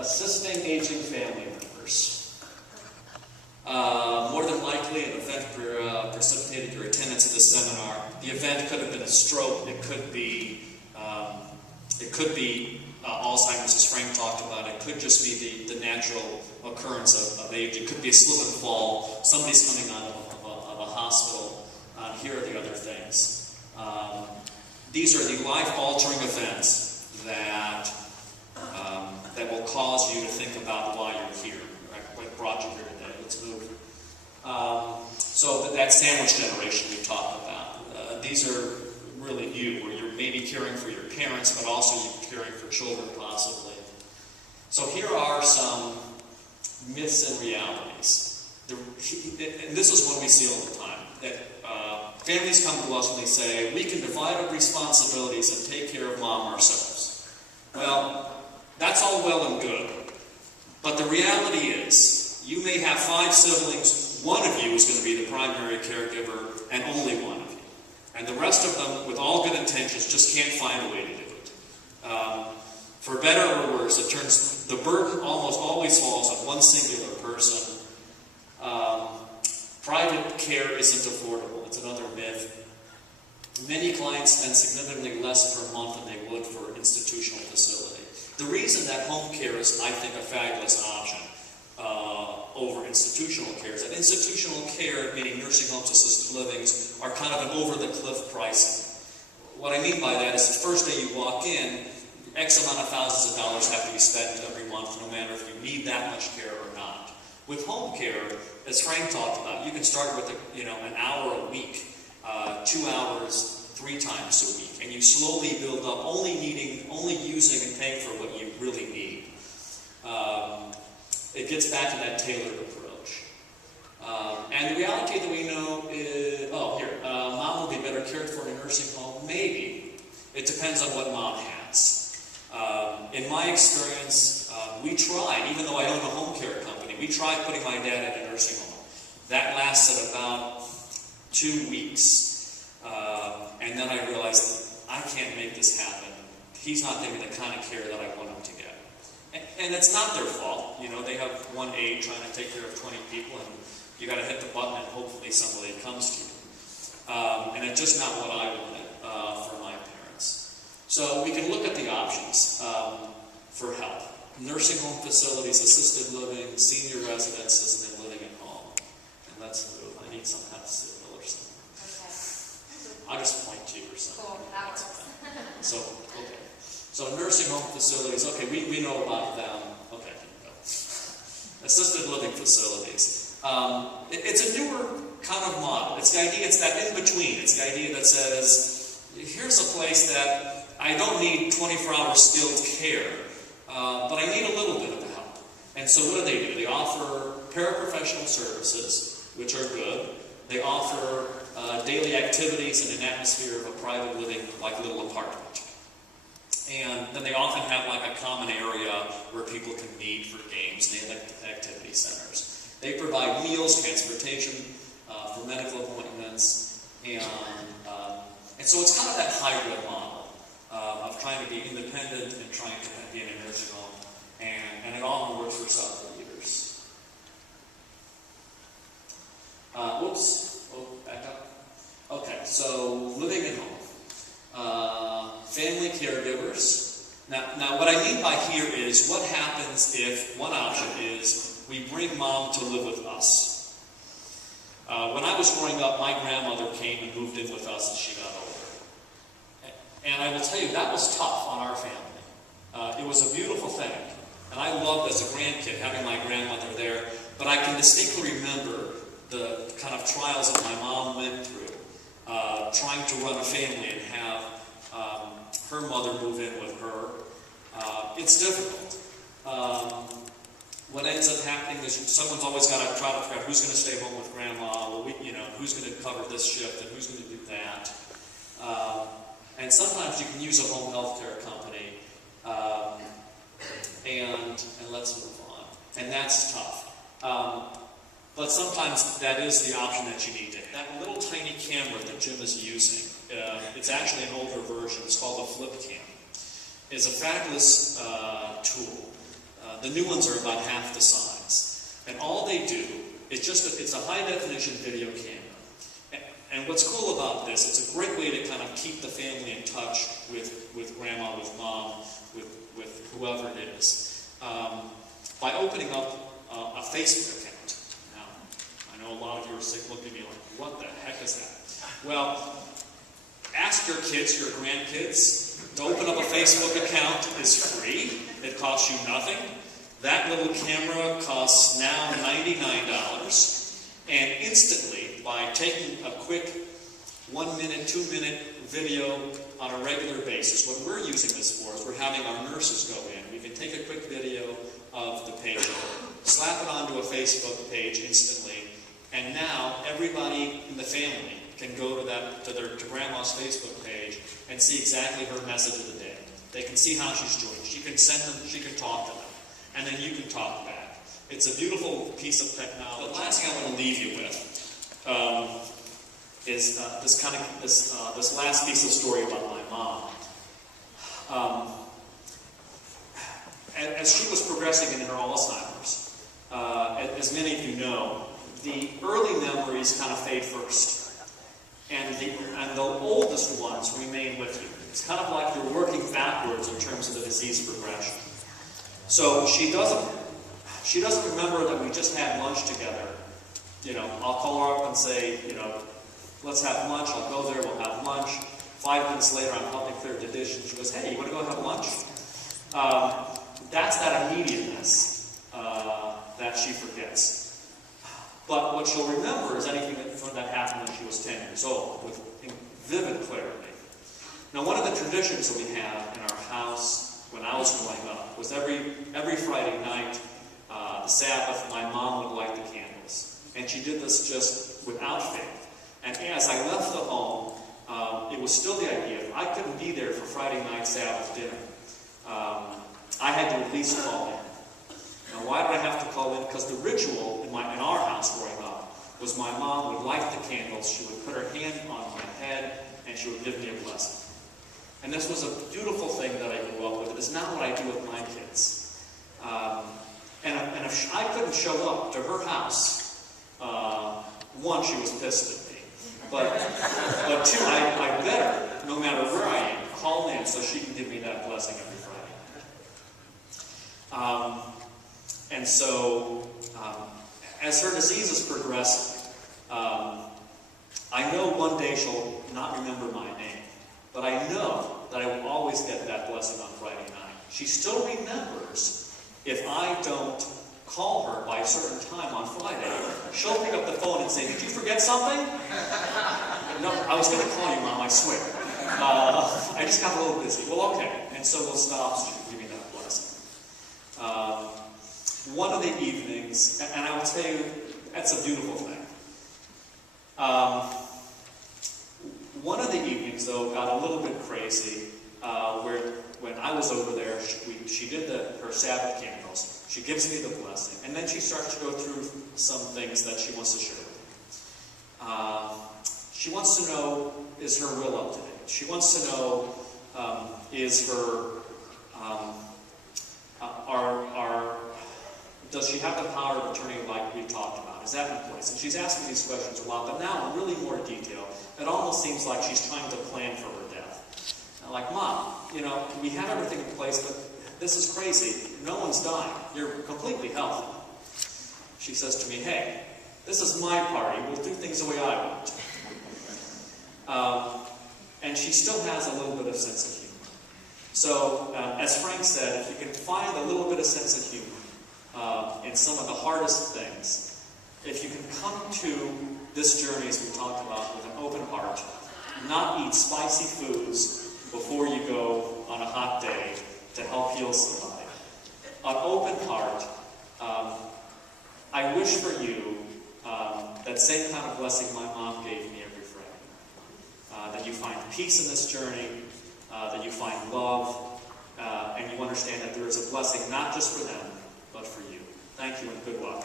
assisting aging family members. More than likely, an event precipitated your attendance at this seminar. The event could have been a stroke. It could be Alzheimer's, as Frank talked about. It could just be the natural occurrence of age. It could be a slip and fall. Somebody's coming out of a hospital. Here are the other things. These are the life-altering events that will cause you to think about why you're here, right? What brought you here today. Let's move. So that sandwich generation we talked about. These are really you, where you're maybe caring for your parents, but also you're caring for children possibly. So here are some myths and realities. And this is what we see all the time. That families come to us and they say, we can divide up responsibilities and take care of mom ourselves. Well, that's all well and good. But the reality is, you may have 5 siblings, one of you is going to be the primary caregiver, and only one of you. And the rest of them, with all good intentions, just can't find a way to do it. For better or worse, it turns, the burden almost always falls on one singular person. Private care isn't affordable. It's another myth. Many clients spend significantly less per month than they would for institutional facility. The reason that home care is, I think, a fabulous option over institutional care is that institutional care, meaning nursing homes, assisted livings, are kind of an over-the-cliff pricing. What I mean by that is the first day you walk in, X amount of thousands of dollars have to be spent every month, no matter if you need that much care or not. With home care, as Frank talked about, you can start with an hour a week, 2 hours 3 times a week, and you slowly build up, only using and paying for what you really need. It gets back to that tailored approach. And the reality that we know is, mom will be better cared for in a nursing home. Maybe. It depends on what mom has. In my experience, we tried, even though I own a home care company, we tried putting my dad in a nursing home. That lasted about 2 weeks. And then I realized, I can't make this happen. He's not getting the kind of care that I want him to get. And it's not their fault. They have one aide trying to take care of 20 people, and you got to hit the button and hopefully somebody comes to you. And it's just not what I wanted for my parents. So we can look at the options for help. Nursing home facilities, assisted living, senior residences, and then living at home. And let's move. I need some kind of signal or something. Okay. I'll just point to you or something. Cool. That works. So nursing home facilities, okay, we know about them. Okay, go. Assisted living facilities. It's a newer kind of model. It's the idea, it's that in-between. It's the idea that says, here's a place that I don't need 24-hour skilled care, but I need a little bit of help. And so what do? They offer paraprofessional services, which are good. They offer daily activities in an atmosphere of a private living, like a little apartment. And then they often have like a common area where people can meet for games. They have activity centers. They provide meals, transportation for medical appointments, and so it's kind of that hybrid model of trying to be independent and trying to be in a nursing home, and it often works for several years. Back up. Okay, so living at home. Family caregivers. Now what I mean by here is what happens if one option is we bring mom to live with us. When I was growing up, my grandmother came and moved in with us as she got older. And I will tell you, that was tough on our family. It was a beautiful thing. And I loved, as a grandkid, having my grandmother there. But I can distinctly remember the kind of trials that my mom went through, trying to run a family and have her mother move in with her. It's difficult. What ends up happening is someone's always got to try to figure out who's going to stay home with grandma, who's going to cover this shift, and who's going to do that. And sometimes you can use a home health care company, and let's move on. And that's tough. But sometimes that is the option that you need. That little tiny camera that Jim is using, it's actually an older version. It's called a flip cam. It's a fabulous tool. The new ones are about half the size. And all they do is it's a high-definition video camera. And what's cool about this, it's a great way to kind of keep the family in touch with grandma, with mom, with whoever it is, by opening up a Facebook account. Now, I know a lot of you are looking at me like, what the heck is that? Well, ask your kids, your grandkids. To open up a Facebook account is free. It costs you nothing. That little camera costs now $99. And instantly, by taking a quick 1-minute, 2-minute video on a regular basis, what we're using this for is we're having our nurses go in. We can take a quick video of the patient, slap it onto a Facebook page instantly, and now everybody in the family can go to grandma's Facebook page and see exactly her message of the day. They can see how she's doing. She can send them, she can talk to them, and then you can talk back. It's a beautiful piece of technology. The last thing I want to leave you with is this last piece of story about my mom. As she was progressing in her Alzheimer's, as many of you know, the early memories kind of fade first. And the oldest ones remain with you. It's kind of like you're working backwards in terms of the disease progression. So she doesn't remember that we just had lunch together. You know, I'll call her up and say, you know, let's have lunch. I'll go there, we'll have lunch. 5 minutes later, I'm helping clear the dish, and she goes, hey, you want to go have lunch? That's that immediateness that she forgets. But what she'll remember is anything that happened when she was 10 years old, with vivid clarity. Now, one of the traditions that we have in our house when I was growing up was every Friday night, the Sabbath, my mom would light the candles. And she did this just without faith. And as I left the home, it was still the idea, if I couldn't be there for Friday night Sabbath dinner, I had to at least call in. Now, why did I have to call in? Because the ritual in our house growing up was my mom would light the candles, she would put her hand on my head, and she would give me a blessing. And this was a beautiful thing that I grew up with. It is not what I do with my kids. And if I couldn't show up to her house, one, she was pissed at me. But two, I better, no matter where I am, call in so she can give me that blessing every Friday. And so, as her disease is progressing, I know one day she'll not remember my name, but I know that I will always get that blessing on Friday night. She still remembers if I don't call her by a certain time on Friday. She'll pick up the phone and say, did you forget something? No, I was going to call you, Mom, I swear. I just got a little busy. Well, okay. And so we'll stop so she can give me that blessing. One of the evenings, and I will tell you, that's a beautiful thing. One of the evenings, though, got a little bit crazy, where when I was over there, she did her Sabbath candles. She gives me the blessing, and then she starts to go through some things that she wants to share with me. She wants to know, is her will up to date? She wants to know, does she have the power of attorney like we talked about? Is that in place? And she's asking these questions a lot, but now in really more detail. It almost seems like she's trying to plan for her death. Now, like, Mom, you know, we have everything in place, but this is crazy. No one's dying. You're completely healthy. She says to me, hey, this is my party. We'll do things the way I want. And she still has a little bit of sense of humor. So, as Frank said, if you can find a little bit of sense of humor in some of the hardest things, if you can come to this journey, as we talked about, with an open heart, not eat spicy foods before you go on a hot day to help heal somebody. An open heart, I wish for you that same kind of blessing my mom gave me every Friday. That you find peace in this journey, that you find love, and you understand that there is a blessing not just for them, but for you. Thank you and good luck.